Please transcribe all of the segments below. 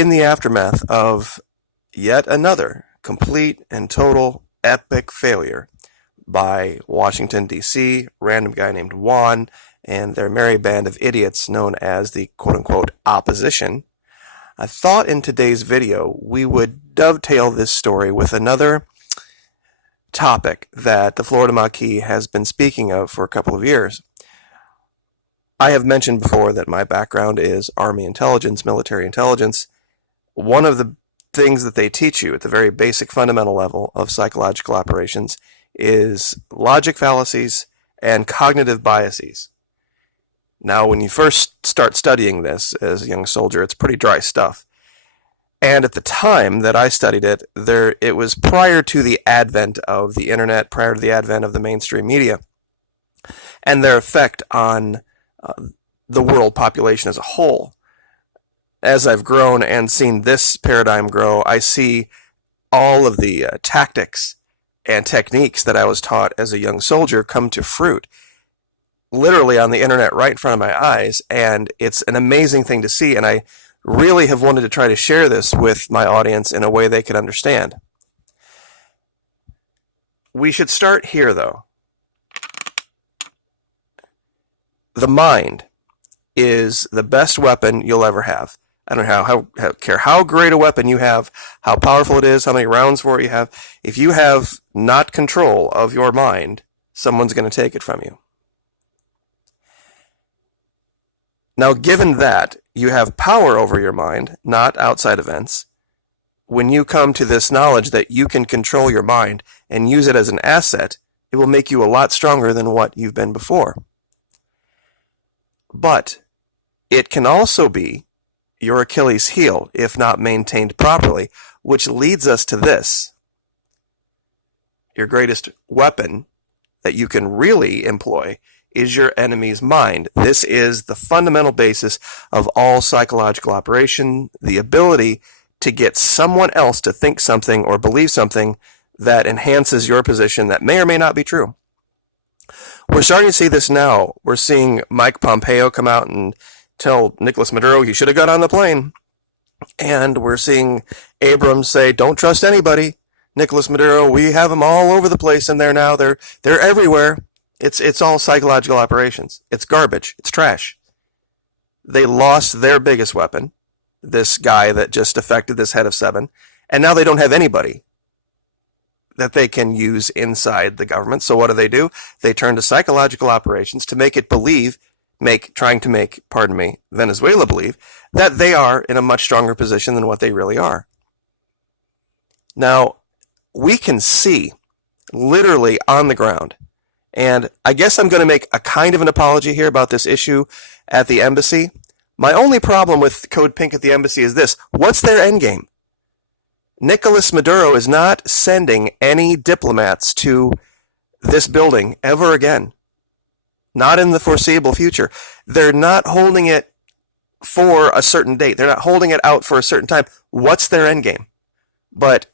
in the aftermath of yet another complete and total epic failure by Washington, D.C., random guy named Juan, and their merry band of idiots known as the quote-unquote opposition, I thought in today's video we would dovetail this story with another topic that the Florida Maquis has been speaking of for a couple of years. I have mentioned before that my background is Army intelligence, military intelligence. One of the things that they teach you at the very basic fundamental level of psychological operations is logic fallacies and cognitive biases. Now, when you first start studying this as a young soldier, it's pretty dry stuff. And at the time that I studied it, it was prior to the advent of the internet, prior to the advent of the mainstream media, and their effect on the world population as a whole. As I've grown and seen this paradigm grow, I see all of the tactics and techniques that I was taught as a young soldier come to fruit, literally on the internet right in front of my eyes, and it's an amazing thing to see, and I really have wanted to try to share this with my audience in a way they could understand. We should start here, though. The mind is the best weapon you'll ever have. I don't care how great a weapon you have, how powerful it is, how many rounds for it you have. If you have not control of your mind, someone's going to take it from you. Now, given that you have power over your mind, not outside events, when you come to this knowledge that you can control your mind and use it as an asset, it will make you a lot stronger than what you've been before. But it can also be your Achilles heel if not maintained properly, which leads us to this. Your greatest weapon that you can really employ is your enemy's mind. This is the fundamental basis of all psychological operation, the ability to get someone else to think something or believe something that enhances your position that may or may not be true. We're starting to see this now. We're seeing Mike Pompeo come out and tell Nicolas Maduro he should have got on the plane. And we're seeing Abrams say, don't trust anybody. Nicolas Maduro, we have them all over the place in there now. They're everywhere. It's all psychological operations. It's garbage. It's trash. They lost their biggest weapon, this guy that just affected this head of 7, and now they don't have anybody that they can use inside the government. So what do? They turn to psychological operations to make it believe, trying to make Venezuela believe that they are in a much stronger position than what they really are. Now, we can see literally on the ground, and I guess I'm going to make a kind of an apology here about this issue at the embassy. My only problem with Code Pink at the embassy is this. What's their endgame? Nicolas Maduro is not sending any diplomats to this building ever again. Not in the foreseeable future. They're not holding it for a certain date. They're not holding it out for a certain time. What's their endgame? But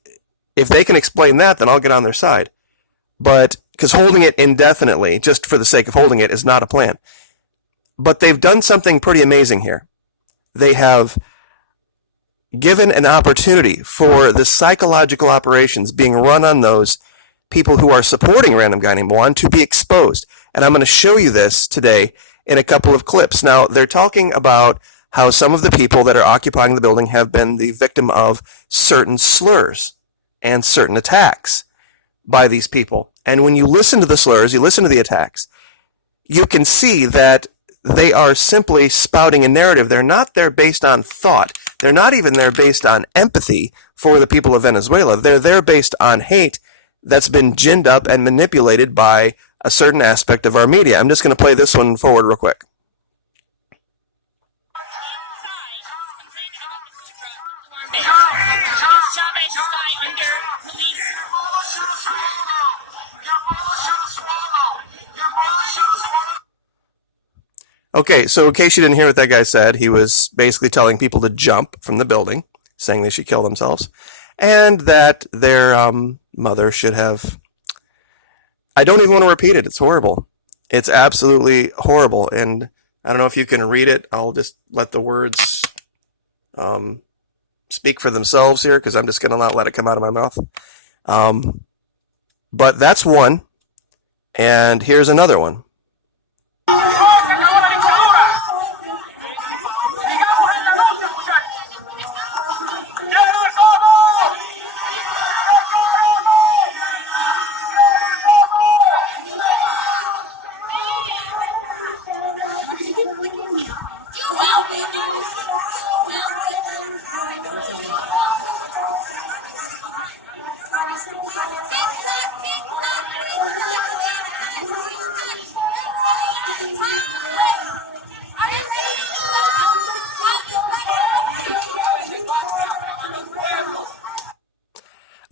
if they can explain that, then I'll get on their side. But because holding it indefinitely, just for the sake of holding it, is not a plan. But they've done something pretty amazing here. They have given an opportunity for the psychological operations being run on those people who are supporting random guy named Juan to be exposed. And I'm going to show you this today in a couple of clips. Now, they're talking about how some of the people that are occupying the building have been the victim of certain slurs and certain attacks by these people. And when you listen to the slurs, you listen to the attacks, you can see that they are simply spouting a narrative. They're not there based on thought. They're not even there based on empathy for the people of Venezuela. They're there based on hate that's been ginned up and manipulated by a certain aspect of our media. I'm just going to play this one forward real quick. Okay, so in case you didn't hear what that guy said, he was basically telling people to jump from the building, saying they should kill themselves, and that their mother should have... I don't even want to repeat it. It's horrible. It's absolutely horrible, and I don't know if you can read it. I'll just let the words speak for themselves here because I'm just going to not let it come out of my mouth. But that's one, and here's another one.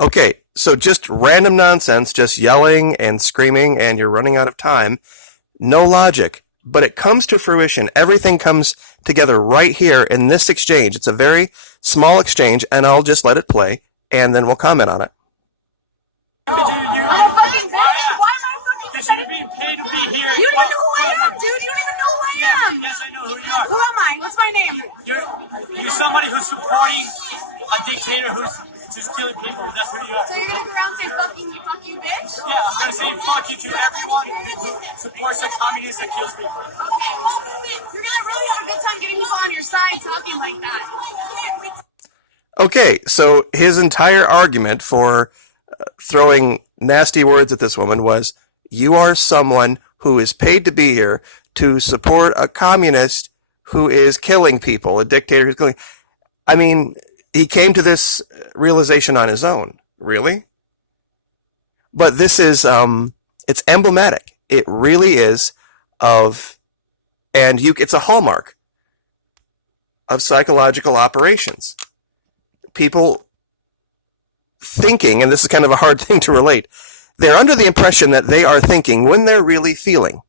Okay, so just random nonsense, just yelling and screaming, and you're running out of time. No logic, but it comes to fruition. Everything comes together right here in this exchange. It's a very small exchange, and I'll just let it play, and then we'll comment on it. I'm a fucking bitch. Why am I fucking bitch? You're being paid to be here. You don't even know who I am, dude. You don't even know who I am. Yes, I know who you are. Who am I? What's my name? You're somebody who's supporting a dictator who's just killing people. That's who you are. So you're gonna go around and say fuck you, bitch? Yeah, I'm gonna say fuck you to everyone who supports a communist that kills people. Okay, well, you're gonna really have a good time getting people on your side talking like that. Okay, so his entire argument for throwing nasty words at this woman was, you are someone who is paid to be here to support a communist who is killing people, a dictator who's killing. I mean, he came to this realization on his own, really? But this is, it's emblematic. It really is of, and it's a hallmark of psychological operations. People thinking, and this is kind of a hard thing to relate, they're under the impression that they are thinking when they're really feeling.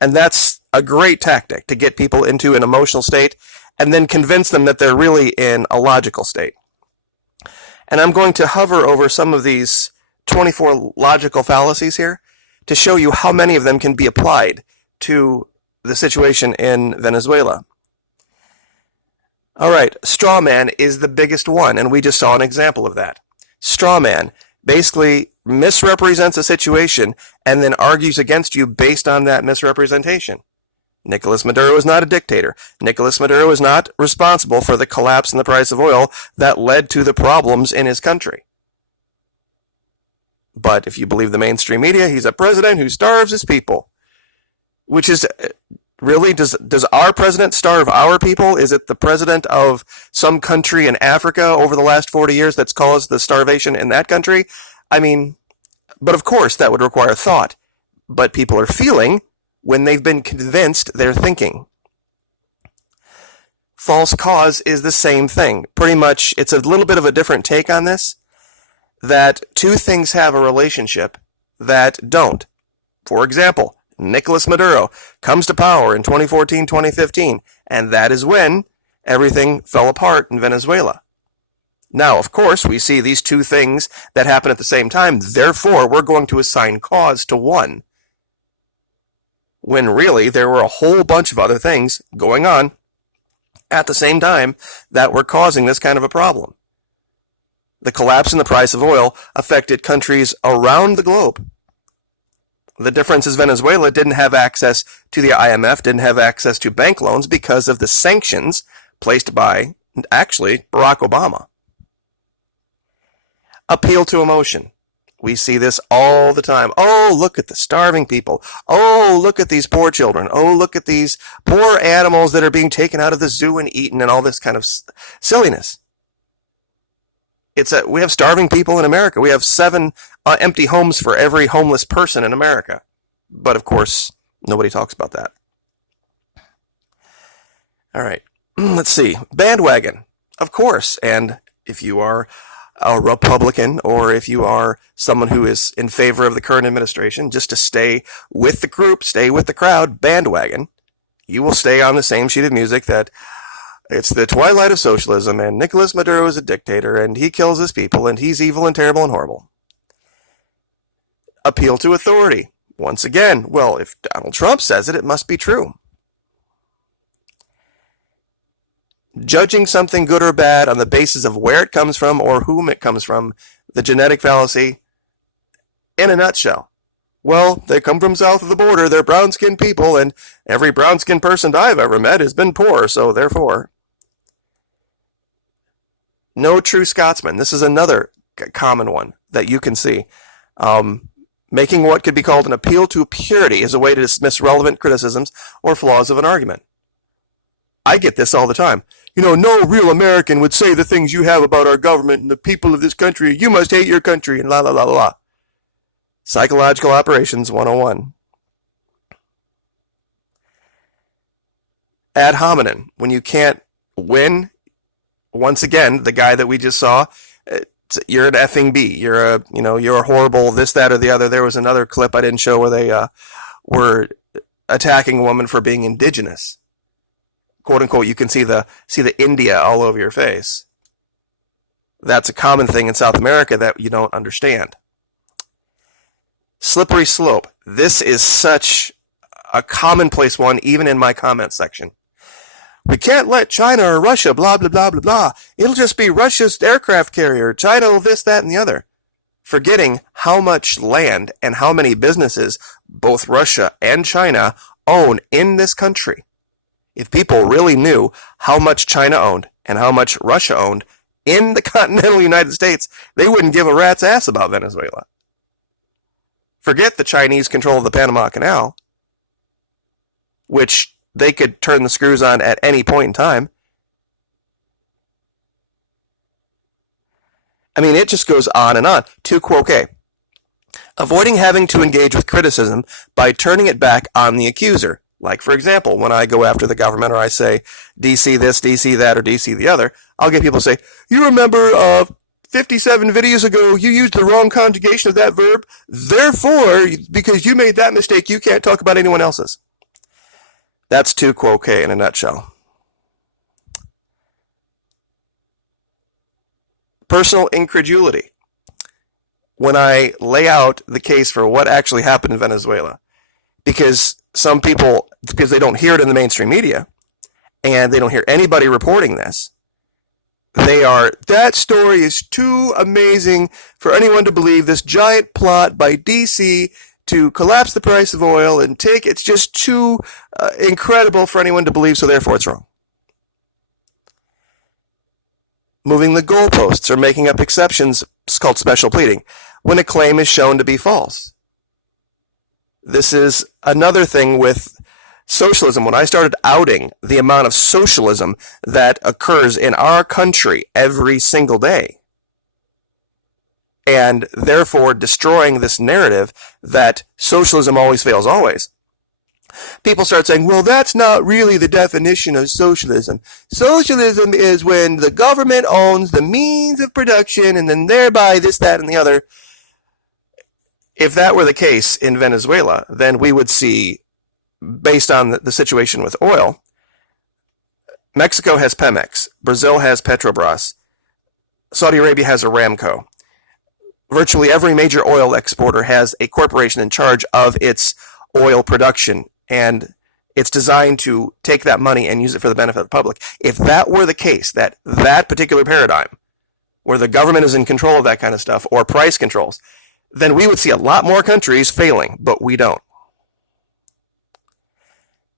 And that's a great tactic to get people into an emotional state and then convince them that they're really in a logical state. And I'm going to hover over some of these 24 logical fallacies here to show you how many of them can be applied to the situation in Venezuela. All right, strawman is the biggest one, and we just saw an example of that. Strawman basically misrepresents a situation and then argues against you based on that misrepresentation. Nicolas Maduro is not a dictator. Nicolas Maduro is not responsible for the collapse in the price of oil that led to the problems in his country. But if you believe the mainstream media, he's a president who starves his people. Which is, really, does our president starve our people? Is it the president of some country in Africa over the last 40 years that's caused the starvation in that country? I mean, but of course that would require thought. But people are feeling when they've been convinced they're thinking. False cause is the same thing. Pretty much, it's a little bit of a different take on this, that two things have a relationship that don't. For example, Nicolas Maduro comes to power in 2014, 2015, and that is when everything fell apart in Venezuela. Now, of course, we see these two things that happen at the same time, therefore we're going to assign cause to one, when really there were a whole bunch of other things going on at the same time that were causing this kind of a problem. The collapse in the price of oil affected countries around the globe. The difference is Venezuela didn't have access to the IMF, didn't have access to bank loans because of the sanctions placed by, actually, Barack Obama. Appeal to emotion. We see this all the time. Oh, look at the starving people. Oh, look at these poor children. Oh, look at these poor animals that are being taken out of the zoo and eaten and all this kind of silliness. We have starving people in America. We have 7 empty homes for every homeless person in America. But of course, nobody talks about that. All right, let's see. Bandwagon, of course. And if you are a Republican or if you are someone who is in favor of the current administration, just to stay with the group, stay with the crowd, bandwagon, you will stay on the same sheet of music that it's the twilight of socialism, and Nicolas Maduro is a dictator, and he kills his people, and he's evil and terrible and horrible. Appeal to authority. Once again, well, if Donald Trump says it, it must be true. Judging something good or bad on the basis of where it comes from or whom it comes from, the genetic fallacy, in a nutshell. Well, they come from south of the border, they're brown-skinned people, and every brown-skinned person I've ever met has been poor, so therefore. No true Scotsman. This is another common one that you can see. Making what could be called an appeal to purity is a way to dismiss relevant criticisms or flaws of an argument. I get this all the time. No real American would say the things you have about our government and the people of this country. You must hate your country and la la la la la. Psychological Operations 101. Ad hominem. When you can't win, once again, the guy that we just saw, you're an effing B. You're a horrible this, that, or the other. There was another clip I didn't show where they were attacking a woman for being indigenous. Quote unquote, you can see the India all over your face. That's a common thing in South America that you don't understand. Slippery slope. This is such a commonplace one, even in my comment section. We can't let China or Russia, blah, blah, blah, blah, blah. It'll just be Russia's aircraft carrier, China will this, that, and the other. Forgetting how much land and how many businesses both Russia and China own in this country. If people really knew how much China owned and how much Russia owned in the continental United States, they wouldn't give a rat's ass about Venezuela. Forget the Chinese control of the Panama Canal, which they could turn the screws on at any point in time. I mean, it just goes on and on. Tu quoque. Avoiding having to engage with criticism by turning it back on the accuser. Like, for example, when I go after the government or I say, DC this, DC that, or DC the other, I'll get people to say, you remember 57 videos ago, you used the wrong conjugation of that verb. Therefore, because you made that mistake, you can't talk about anyone else's. That's tu quoque in a nutshell. Personal incredulity. When I lay out the case for what actually happened in Venezuela, because some people, because they don't hear it in the mainstream media, and they don't hear anybody reporting this, that story is too amazing for anyone to believe. This giant plot by DC to collapse the price of oil and it's just too incredible for anyone to believe, so therefore it's wrong. Moving the goalposts or making up exceptions is called special pleading, when a claim is shown to be false. This is another thing with socialism. When I started outing the amount of socialism that occurs in our country every single day, and therefore destroying this narrative that socialism always fails always, people start saying, well, that's not really the definition of socialism. Socialism is when the government owns the means of production and then thereby this, that, and the other. If that were the case in Venezuela, then we would see, based on the situation with oil, Mexico has Pemex, Brazil has Petrobras, Saudi Arabia has Aramco. Virtually every major oil exporter has a corporation in charge of its oil production, and it's designed to take that money and use it for the benefit of the public. If that were the case, that particular paradigm, where the government is in control of that kind of stuff, or price controls, then we would see a lot more countries failing, but we don't.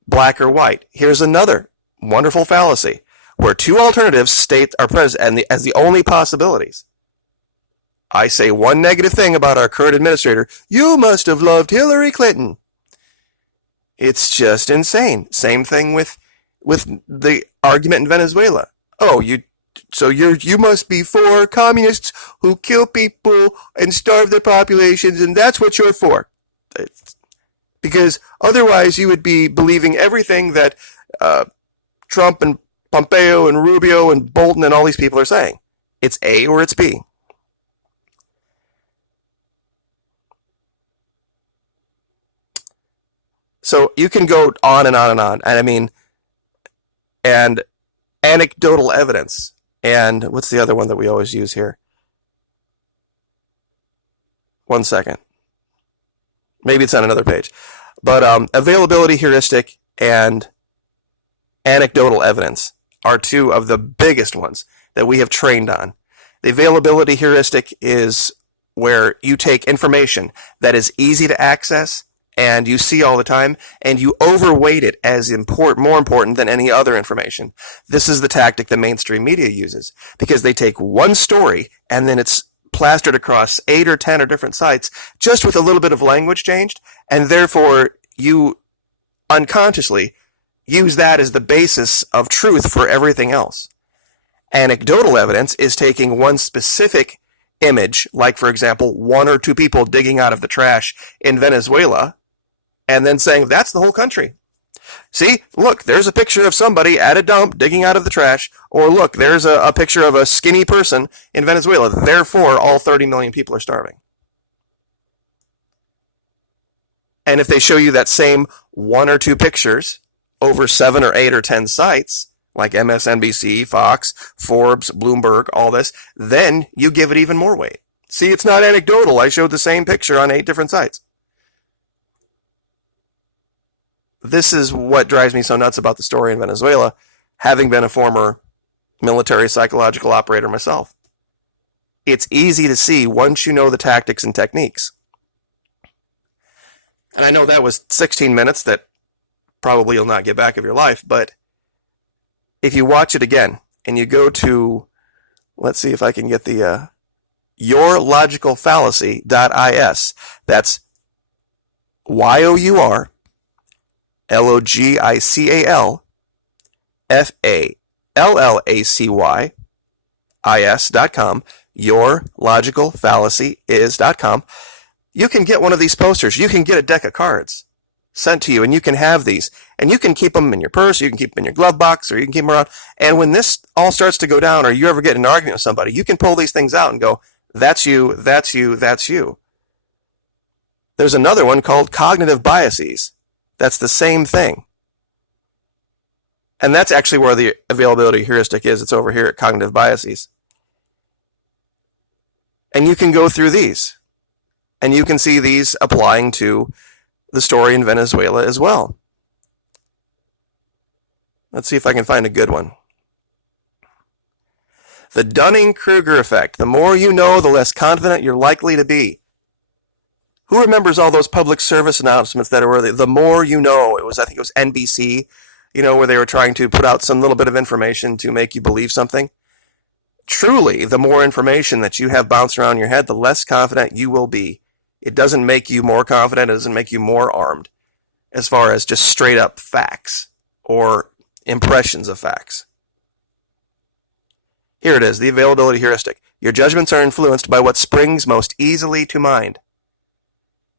Black or white. Here's another wonderful fallacy, where two alternatives are present as the only possibilities. I say one negative thing about our current administrator. You must have loved Hillary Clinton. It's just insane. Same thing with the argument in Venezuela. Oh, you must be for communists who kill people and starve their populations, and that's what you're for. Because otherwise you would be believing everything that Trump and Pompeo and Rubio and Bolton and all these people are saying. It's A or it's B. So you can go on and on and on. And I mean, and anecdotal evidence. And what's the other one that we always use here? 1 second. Maybe it's on another page. But availability heuristic and anecdotal evidence. are two of the biggest ones that we have trained on. The availability heuristic is where you take information that is easy to access and you see all the time, and you overweight it as more important than any other information. This is the tactic the mainstream media uses, because they take one story and then it's plastered across 8 or 10 or different sites just with a little bit of language changed, and therefore you unconsciously use that as the basis of truth for everything else. Anecdotal evidence is taking one specific image, like, for example, 1 or 2 people digging out of the trash in Venezuela, and then saying, that's the whole country. See, look, there's a picture of somebody at a dump digging out of the trash, or look, there's a picture of a skinny person in Venezuela. Therefore, all 30 million people are starving. And if they show you that same 1 or 2 pictures over 7 or 8 or 10 sites, like MSNBC, Fox, Forbes, Bloomberg, all this, then you give it even more weight. See, it's not anecdotal. I showed the same picture on 8 different sites. This is what drives me so nuts about the story in Venezuela, having been a former military psychological operator myself. It's easy to see once you know the tactics and techniques. And I know that was 16 minutes that probably you'll not get back of your life, but if you watch it again and you go to, let's see if I can get the yourlogicalfallacy.is. That's yourlogicalfallacyis.com. Yourlogicalfallacyis.com. You can get one of these posters. You can get a deck of cards sent to you, and you can have these, and you can keep them in your purse, you can keep them in your glove box, or you can keep them around. And when this all starts to go down, or you ever get in an argument with somebody, you can pull these things out and go, that's you, that's you, that's you. There's another one called cognitive biases. That's the same thing. And that's actually where the availability heuristic is. It's over here at cognitive biases. And you can go through these, and you can see these applying to the story in Venezuela as well. Let's see if I can find a good one. The dunning-kruger effect. The more you know, the less confident you're likely to be. Who remembers all those public service announcements that were the more you know? I think it was NBC, where they were trying to put out some little bit of information to make you believe something. Truly, the more information that you have bounced around your head, the less confident you will be. It doesn't make you more confident. It doesn't make you more armed as far as just straight up facts or impressions of facts. Here it is, the availability heuristic. Your judgments are influenced by what springs most easily to mind.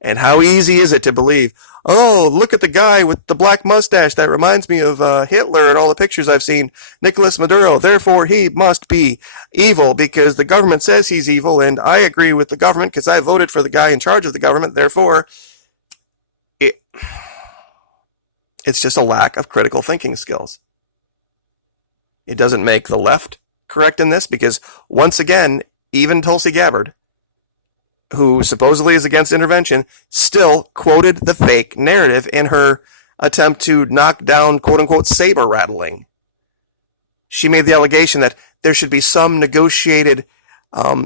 And how easy is it to believe, oh, look at the guy with the black mustache. That reminds me of Hitler and all the pictures I've seen. Nicolas Maduro. Therefore, he must be evil because the government says he's evil, and I agree with the government because I voted for the guy in charge of the government. Therefore, it's just a lack of critical thinking skills. It doesn't make the left correct in this because, once again, even Tulsi Gabbard, who supposedly is against intervention, still quoted the fake narrative in her attempt to knock down quote-unquote saber rattling. She made the allegation that there should be some negotiated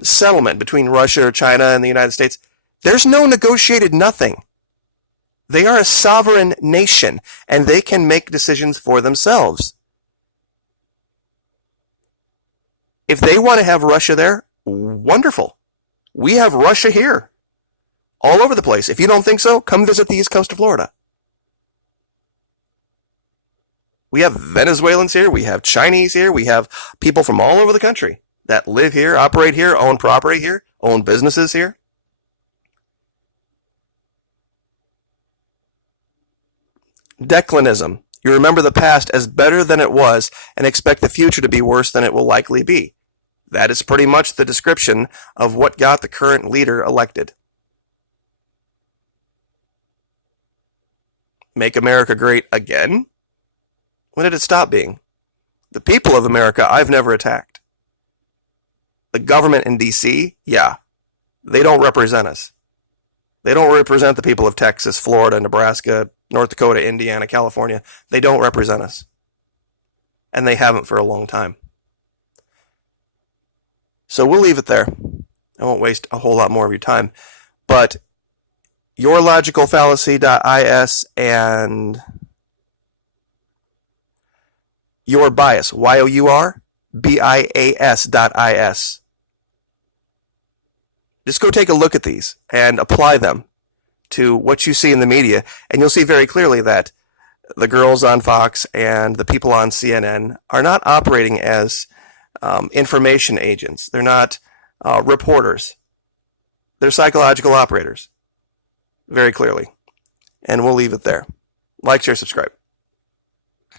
settlement between Russia or China and the United States. There's no negotiated nothing. They are a sovereign nation, and they can make decisions for themselves. If they want to have Russia there, wonderful. We have Russia here, all over the place. If you don't think so, come visit the east coast of Florida. We have Venezuelans here, we have Chinese here, we have people from all over the country that live here, operate here, own property here, own businesses here. Declinism. You remember the past as better than it was and expect the future to be worse than it will likely be. That is pretty much the description of what got the current leader elected. Make America great again? When did it stop being? The people of America I've never attacked. The government in D.C., yeah, they don't represent us. They don't represent the people of Texas, Florida, Nebraska, North Dakota, Indiana, California. They don't represent us. and they haven't for a long time. So we'll leave it there. I won't waste a whole lot more of your time. But yourlogicalfallacy.is and yourbias, yourbias.is. Just go take a look at these and apply them to what you see in the media, and you'll see very clearly that the girls on Fox and the people on CNN are not operating as information agents. They're not reporters. They're psychological operators, very clearly. And we'll leave it there. Like, share, subscribe.